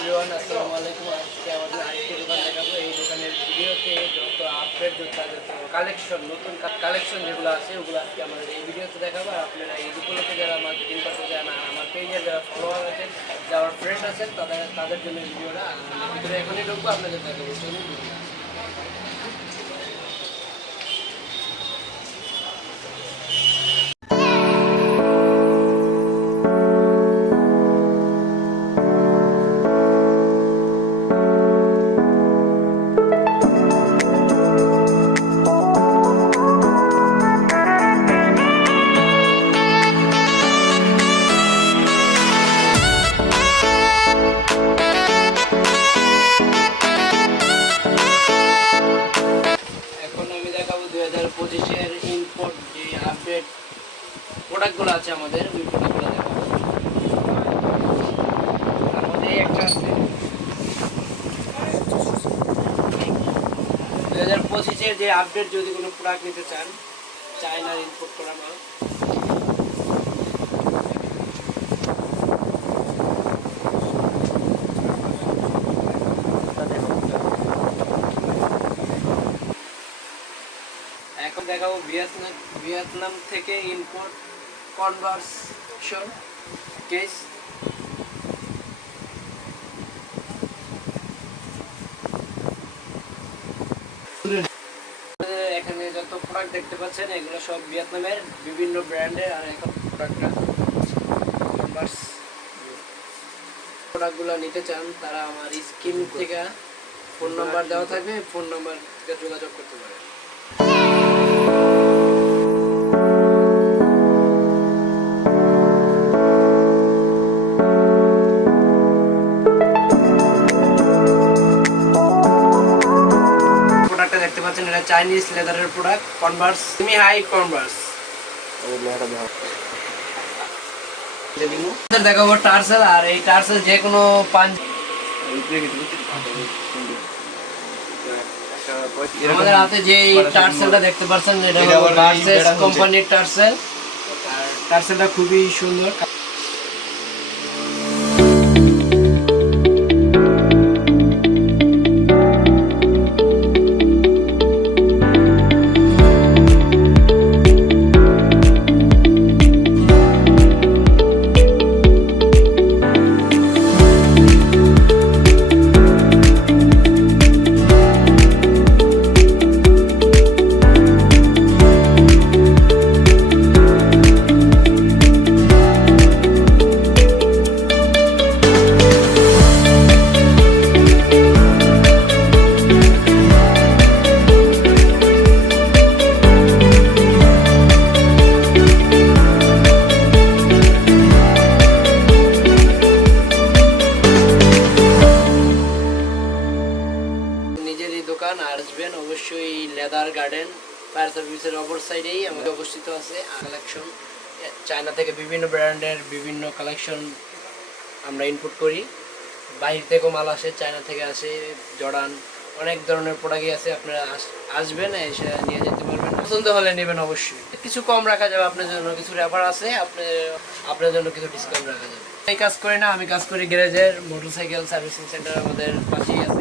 Everyone আসসালামু আলাইকুম। আজকে আমাদের আরেকটি দোকান দেখাবো। এই দোকানের ভিডিওতে যত আপডেট যত কালেকশন নতুন কালেকশন যেগুলো আছে ওগুলো আজকে আমাদের এই ভিডিওতে দেখাবো। আর আপনারা এই উপলক্ষে যারা মার্কেটিং করতে চান আর আমার পেজে যারা ফলোয়ার আছেন যারা ফ্রেন্ড আছেন তাদের জন্য ভিডিওটা ভিতরে এখনই ঢুকবো আপনাদের দেখাবো। চলুন ইম্পোর্ট যে আপডেট প্রোডাক্টগুলো আছে আমাদের ওই প্রোডাক্টগুলো দেখাবো। তার মধ্যে একটা আছে 2025-এর যে আপডেট যদি কোনো প্রোডাক্ট নিতে চান চায়নার ইম্পোর্ট করা মাল এখন দেখাবো ভিয়েতনাম থেকে ইম্পোর্ট কনভার্সন কেস। এখানে যত প্রোডাক্ট দেখতে পাচ্ছেন এগুলো সব ভিয়েতনামের বিভিন্ন ব্র্যান্ডের। আর এখন প্রোডাক্টগুলো নিতে চান তারা আমার স্ক্রিন থেকে ফোন নাম্বার দেওয়া থাকবে, ফোন নাম্বার থেকে যোগাযোগ করতে পারে। দেখতে পাচ্ছেন এটা চাইনিজ লেদারের product converse semi high converse. দেখাবো টার্সেল। আর এই টার্সেল যে কোনো আমাদের হাতে যে টার্সেলটা দেখতে পাচ্ছেন এটা হলো ভার্সেস কোম্পানির টার্সেল। আর টার্সেলটা খুবই সুন্দর। আসবেন অবশ্যই লেদার গার্ডেন ফায়ার সার্ভিসের অপর সাইডেই আমাদের অবস্থিত আছে। কালেকশন চায়না থেকে বিভিন্ন ব্র্যান্ডের বিভিন্ন কালেকশন আমরা ইনপুট করি। বাইরে থেকেও মাল আসে, চায়না থেকে আসে, জর্ডান অনেক ধরনের প্রোডাক্টই আছে। আপনারা আসবেন এসে নিয়ে যেতে পারবেন, পছন্দ হলে নেবেন। অবশ্যই কিছু কম রাখা যাবে আপনার জন্য, কিছু রেফার আছে আপনার জন্য কিছু ডিসকাউন্ট রাখা যাবে। এই কাজ করি না, আমি কাজ করি গ্যারেজের মোটরসাইকেল সার্ভিসিং সেন্টার আমাদের পাশেই আছে।